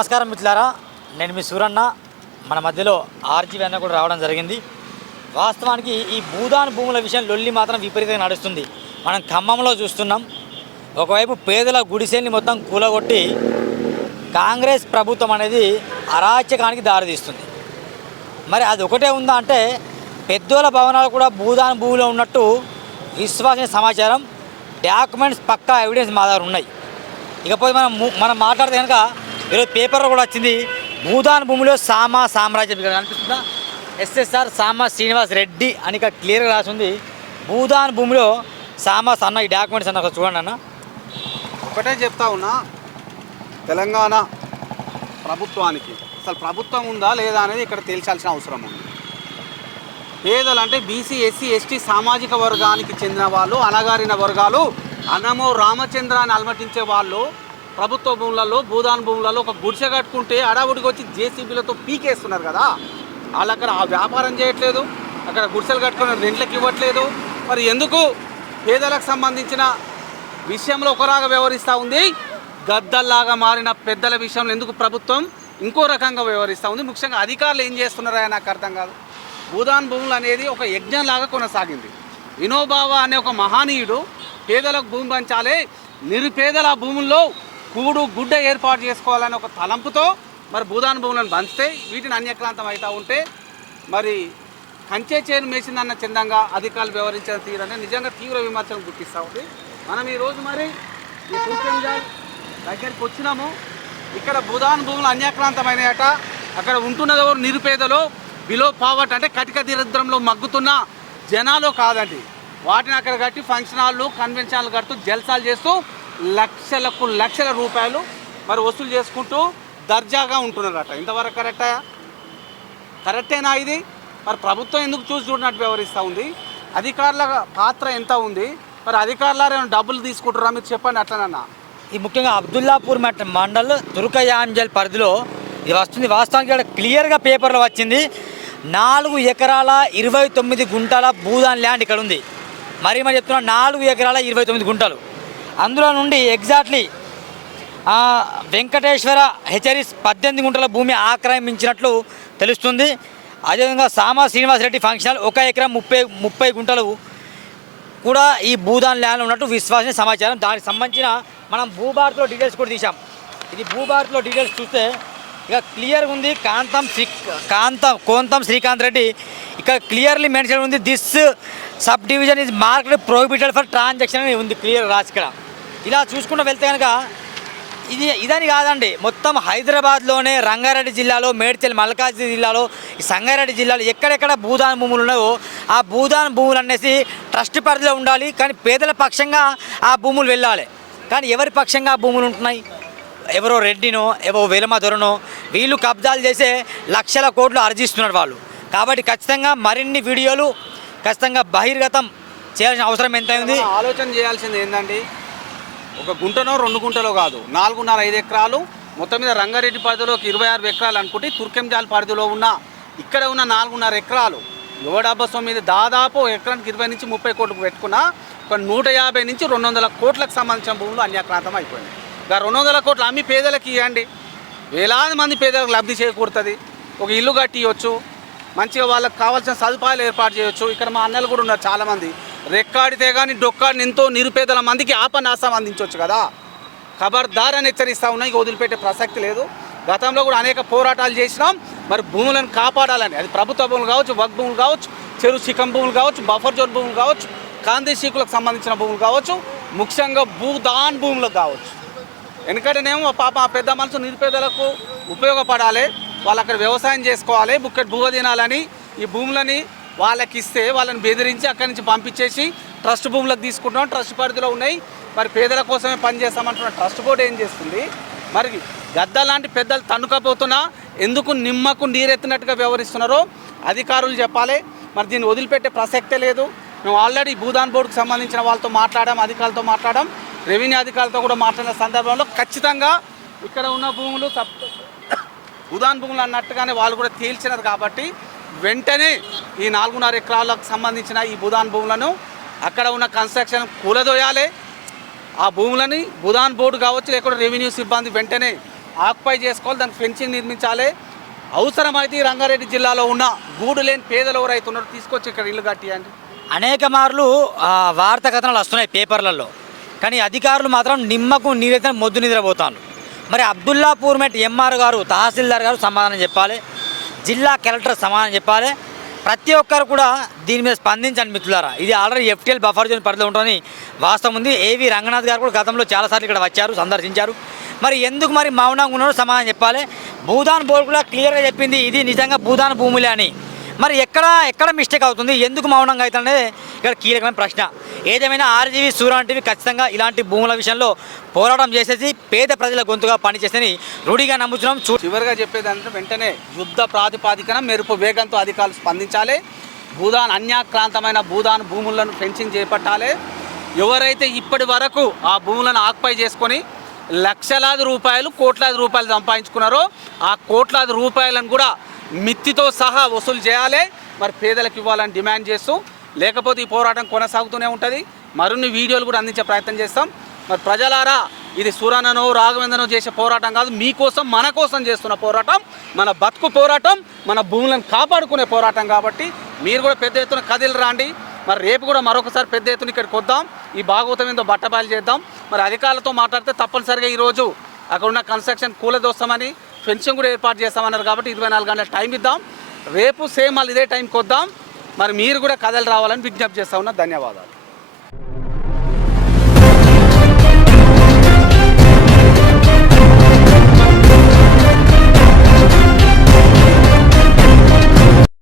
నమస్కారం మిత్రులారా, నేను మీ సూరన్న. మన మధ్యలో ఆర్జీవి అన్న కూడా రావడం జరిగింది. వాస్తవానికి ఈ భూదాన్ భూముల విషయం లొల్లి మాత్రం విపరీతంగా నడుస్తుంది. మనం ఖమ్మంలో చూస్తున్నాం. ఒకవైపు పేదల గుడిసెల్ని మొత్తం కూలగొట్టి కాంగ్రెస్ ప్రభుత్వం అనేది అరాచకానికి దారితీస్తుంది. మరి అది ఒకటే ఉందా అంటే పెద్దోళ్ళ భవనాలు కూడా భూదాన్ భూమిలో ఉన్నట్టు విశ్వసనీయ సమాచారం, డాక్యుమెంట్స్ పక్కా ఎవిడెన్స్ మా దగ్గర ఉన్నాయి. ఇకపోతే మనం మాట్లాడితే కనుక ఈరోజు పేపర్లో కూడా వచ్చింది, భూదాన్ భూమిలో సామా సామ్రాజ్యం. ఇక్కడ కనిపిస్తుందా, ఎస్ఎస్ఆర్ సామా శ్రీనివాస్ రెడ్డి అని ఇక్కడ క్లియర్గా రాసి ఉంది. భూదాన్ భూమిలో సామాస్ అన్న ఈ డాక్యుమెంట్స్ అన్న చూడండి అన్న. ఒకటే చెప్తా ఉన్నా, తెలంగాణ ప్రభుత్వానికి అసలు ప్రభుత్వం ఉందా లేదా అనేది ఇక్కడ తేల్చాల్సిన అవసరం ఉంది. పేదలు అంటే బీసీ, ఎస్సీ, ఎస్టీ సామాజిక వర్గానికి చెందిన వాళ్ళు, అణగారిన వర్గాలు, అన్నమో రామచంద్రాన్ని అలమటించే వాళ్ళు ప్రభుత్వ భూములలో, భూదాన్ భూములలో ఒక గుడిసె కట్టుకుంటే అడావుడికి వచ్చి జేసీబీలతో పీకేస్తున్నారు కదా. వాళ్ళు అక్కడ ఆ వ్యాపారం చేయట్లేదు, అక్కడ గుడిసెలు కట్టుకుని రెంట్లకు ఇవ్వట్లేదు. మరి ఎందుకు పేదలకు సంబంధించిన విషయంలో ఒకలాగా వ్యవహరిస్తూ ఉంది, గద్దల్లాగా మారిన పెద్దల విషయంలో ఎందుకు ప్రభుత్వం ఇంకో రకంగా వ్యవహరిస్తూ ఉంది? ముఖ్యంగా అధికారులు ఏం చేస్తున్నారా నాకు అర్థం కాదు. భూదాన్ భూములు అనేది ఒక యజ్ఞంలాగా కొనసాగింది. వినోబావ అనే ఒక మహనీయుడు పేదలకు భూమి పంచాలి, నిరుపేదల భూముల్లో కూడు గుడ్డ ఏర్పాటు చేసుకోవాలని ఒక తలంపుతో మరి భూదాన్ భూములను పంచితే వీటిని అన్యక్రాంతం అవుతూ ఉంటే మరి కంచే చేను మేసిందన్న చందంగా అధికారులు వ్యవహరించిన తీరని నిజంగా తీవ్ర విమర్శలు గుర్తిస్తూ ఉంది. మనం ఈరోజు మరి ఈ తుర్కెంజాల్ దగ్గరికి వచ్చినాము. ఇక్కడ భూదాన్ భూములు అన్యాక్రాంతమైనట. అక్కడ ఉంటున్నది ఎవరు? నిరుపేదలు, బిలో పావర్టీ అంటే కటిక దరిద్రంలో మగ్గుతున్న జనాలు కాదండి. వాటిని అక్కడ కట్టి ఫంక్షన్ హాళ్ళు, కన్వెన్షన్లు కడుతూ జల్సాలు చేస్తూ లక్షల రూపాయలు మరి వసూలు చేసుకుంటూ దర్జాగా ఉంటున్నారట. ఇంతవరకు కరెక్టేనా ఇది? మరి ప్రభుత్వం ఎందుకు చూసి చూడనట్టు వ్యవహరిస్తూ ఉంది? అధికారుల పాత్ర ఎంత ఉంది? మరి అధికారుల డబ్బులు తీసుకుంటారా మీరు చెప్పండి అట్లనన్నా. ఈ ముఖ్యంగా అబ్దుల్లాపూర్ మండల్ తుర్కయాంజల్ పరిధిలో ఇది వస్తుంది. వాస్తవానికి ఇక్కడ క్లియర్గా పేపర్లో వచ్చింది, 4 ఎకరాల 29 గుంటల భూదాన్ ల్యాండ్ ఇక్కడ ఉంది. మరి చెప్తున్నా 4 ఎకరాల 29 గుంటలు. అందులో నుండి ఎగ్జాక్ట్లీ వెంకటేశ్వర హెచరీస్ 18 గుంటల భూమి ఆక్రమించినట్లు తెలుస్తుంది. అదేవిధంగా సామా శ్రీనివాస్ రెడ్డి ఫంక్షన్ 1 ఎకరం 30 గుంటలు కూడా ఈ భూదాన్ ల్యాండ్ ఉన్నట్టు విశ్వసనీయ సమాచారం. దానికి సంబంధించిన మనం భూభారత్లో డీటెయిల్స్ కూడా తీసాం. ఇది భూభారత్లో డీటెయిల్స్ చూస్తే ఇక క్లియర్గా ఉంది. కోంతం శ్రీకాంత్ రెడ్డి ఇక్కడ క్లియర్లీ మెన్షన్ ఉంది, this sub division is market prohibited for transaction అని ఉంది క్లియర్ రాసి. ఇక్కడ ఇలా చూసుకుంటూ వెళ్తే కనుక ఇదని కాదండి, మొత్తం హైదరాబాద్లోనే రంగారెడ్డి జిల్లాలో, మేడ్చల్ మల్కాజ్గిరి జిల్లాలో, ఈ సంగారెడ్డి జిల్లాలో ఎక్కడెక్కడ భూదాన్ భూములు ఉన్నాయో ఆ భూదాన్ భూములు అనేసి ట్రస్ట్ పరిధిలో ఉండాలి. కానీ పేదల పక్షంగా ఆ భూములు వెళ్ళాలి. కానీ ఎవరి పక్షంగా ఆ భూములు ఉంటున్నాయి? ఎవరో రెడ్డినో ఎవరో వెలమ దొరనో వీళ్ళు కబ్జాలు చేసే లక్షల కోట్లు ఆర్జిస్తున్నారు వాళ్ళు. కాబట్టి ఖచ్చితంగా మరిన్ని వీడియోలు ఖచ్చితంగా బహిర్గతం చేయాల్సిన అవసరం ఎంత ఉంది. ఆలోచన చేయాల్సింది ఏంటండి, ఒక గుంటనో 2 గుంటలో కాదు, 4.5 ఎకరాలు మొత్తం మీద రంగారెడ్డి పరిధిలో 26 ఎకరాలు అనుకుంటే తుర్కెంజాల్ పరిధిలో ఉన్న ఇక్కడ ఉన్న 4.5 ఎకరాలు యువడాబస్వం మీద దాదాపు ఎకరానికి 20 నుంచి 30 కోట్లకు పెట్టుకున్నా ఒక 150 నుంచి 200 కోట్లకు సంబంధించిన భూములు అన్యాక్రాంతం అయిపోయినాయి. 200 కోట్లు అమ్మి పేదలకు ఇవ్వండి, వేలాది మంది పేదలకు లబ్ధి చేకూరుతుంది. ఒక ఇల్లు కట్టియొచ్చు, మంచిగా వాళ్ళకి కావాల్సిన సదుపాయాలు ఏర్పాటు చేయొచ్చు. ఇక్కడ మా అన్నలు కూడా ఉన్నారు చాలామంది, రెక్కాడితే కానీ డొక్కాడిని ఎంతో నిరుపేదల మందికి ఆపనాశం అందించవచ్చు కదా. ఖబర్దార్ అని హెచ్చరిస్తూ ఉన్నాయి, వదిలిపెట్టే ప్రసక్తి లేదు. గతంలో కూడా అనేక పోరాటాలు చేసినాం మరి భూములను కాపాడాలని. అది ప్రభుత్వ భూములు కావచ్చు, వక్ భూములు కావచ్చు, చెరువు శిఖం భూములు కావచ్చు, బఫర్ జోన్ భూములు కావచ్చు, కాంతి శీకులకు సంబంధించిన భూములు కావచ్చు, ముఖ్యంగా భూదాన్ భూములకు కావచ్చు. ఎందుకంటేనేమో పాప ఆ పెద్ద మనసు నిరుపేదలకు ఉపయోగపడాలి, వాళ్ళు అక్కడ వ్యవసాయం చేసుకోవాలి, బుక్కెట్ భూగ తినాలని ఈ భూములని వాళ్ళకి ఇస్తే వాళ్ళని బెదిరించి అక్కడి నుంచి పంపించేసి ట్రస్ట్ భూములకు తీసుకుంటాం, ట్రస్ట్ పరిధిలో ఉన్నాయి, మరి పేదల కోసమే పనిచేస్తామంటున్న ట్రస్ట్ బోర్డు ఏం చేస్తుంది? మరి గద్ద లాంటి పెద్దలు తన్నుకపోతున్నా ఎందుకు నిమ్మకు నీరెత్తినట్టుగా వ్యవహరిస్తున్నారో అధికారులు చెప్పాలి. మరి దీన్ని వదిలిపెట్టే ప్రసక్తే లేదు. మేము ఆల్రెడీ భూదాన్ బోర్డుకు సంబంధించిన వాళ్ళతో మాట్లాడాం, అధికారులతో మాట్లాడాం, రెవెన్యూ అధికారులతో కూడా మాట్లాడిన సందర్భంలో ఖచ్చితంగా ఇక్కడ ఉన్న భూములు భూదాన్ భూములు అన్నట్టుగానే వాళ్ళు కూడా తేల్చినారు. కాబట్టి వెంటనే ఈ 4.5 ఎకరాలకు సంబంధించిన ఈ భూదాన్ భూములను అక్కడ ఉన్న కన్స్ట్రక్షన్ కూలదోయాలి. ఆ భూములని భూదాన్ బోర్డు కావచ్చు, లేకపోతే రెవెన్యూ సిబ్బంది వెంటనే ఆక్యుపై చేసుకోవాలి, దానికి ఫెన్సింగ్ నిర్మించాలి. అవసరమైతే ఈ రంగారెడ్డి జిల్లాలో ఉన్న గూడు లేని పేదలు ఎవరైతే ఉన్నారో తీసుకొచ్చి ఇక్కడ ఇల్లు కట్టియండి. అనేక మార్లు వార్తా కథనాలు వస్తున్నాయి పేపర్లలో, కానీ అధికారులు మాత్రం నిమ్మకు నీరైతే మొద్దు నిద్రపోతాను. మరి అబ్దుల్లాపూర్ మెట్ ఎంఆర్ గారు, తహసీల్దార్ గారు సమాధానం చెప్పాలి, జిల్లా కలెక్టర్ సమాధానం చెప్పాలి. ప్రతి ఒక్కరు కూడా దీని మీద స్పందించండి మిత్రులారా. ఇది ఆల్రెడీ ఎఫ్టీఎల్ బఫర్ జోన్ పరిధిలో ఉంటుందని వాస్తవం ఉంది. ఏవి రంగనాథ్ గారు కూడా గతంలో చాలాసార్లు ఇక్కడ వచ్చారు, సందర్శించారు. మరి ఎందుకు మరి మౌనంగా ఉన్నారో సమాధానం చెప్పాలి. భూదాన్ బోర్డు కూడా క్లియర్గా చెప్పింది ఇది నిజంగా భూదాన్ భూములే అని. మరి ఎక్కడ మిస్టేక్ అవుతుంది, ఎందుకు మౌనంగా అవుతుందనేది ఇక్కడ కీలకమైన ప్రశ్న. ఏదేమైనా ఆర్జీవీ సూర్య టీవీ ఖచ్చితంగా ఇలాంటి భూముల విషయంలో పోరాటం చేసేసి పేద ప్రజల గొంతుగా పనిచేసేని రూఢిగా నమ్ముతున్నాం. చివరిగా చెప్పేదంటే వెంటనే యుద్ధ ప్రాతిపాదికన మెరుపు వేగంతో అధికారులు స్పందించాలి. భూదాన్ అన్యాక్రాంతమైన భూదాన్ భూములను ఫెన్సింగ్ చేపట్టాలి. ఎవరైతే ఇప్పటి వరకు ఆ భూములను ఆక్యుపై చేసుకొని లక్షలాది రూపాయలు, కోట్లాది రూపాయలు సంపాదించుకున్నారో ఆ కోట్లాది రూపాయలను కూడా మిత్తితో సహా వసూలు చేయాలి, మరి పేదలకు ఇవ్వాలని డిమాండ్ చేస్తూ, లేకపోతే ఈ పోరాటం కొనసాగుతూనే ఉంటుంది. మరిన్ని వీడియోలు కూడా అందించే ప్రయత్నం చేస్తాం. మరి ప్రజలారా, ఇది సూరన్ననో రాఘవేంద్రనో చేసే పోరాటం కాదు, మీకోసం మన కోసం చేస్తున్న పోరాటం, మన బతుకు పోరాటం, మన భూములను కాపాడుకునే పోరాటం. కాబట్టి మీరు కూడా పెద్ద ఎత్తున కదిలి రాండి. మరి రేపు కూడా మరొకసారి పెద్ద ఎత్తున ఇక్కడికి వద్దాం, ఈ భాగవతం ఏందో బట్టబయలు చేద్దాం. మరి అధికారులతో మాట్లాడితే తప్పనిసరిగా ఈరోజు అక్కడ ఉన్న కన్స్ట్రక్షన్ కూలదోస్తామని, ఫెన్సింగ్ కూడా ఏర్పాటు చేస్తామన్నారు. కాబట్టి 24 గంటల టైం ఇద్దాం. రేపు సేమ్ మళ్ళీ ఇదే టైంకి వద్దాం. మరి మీరు కూడా కథలు రావాలని విజ్ఞప్తి చేస్తా ఉన్నా. ధన్యవాదాలు.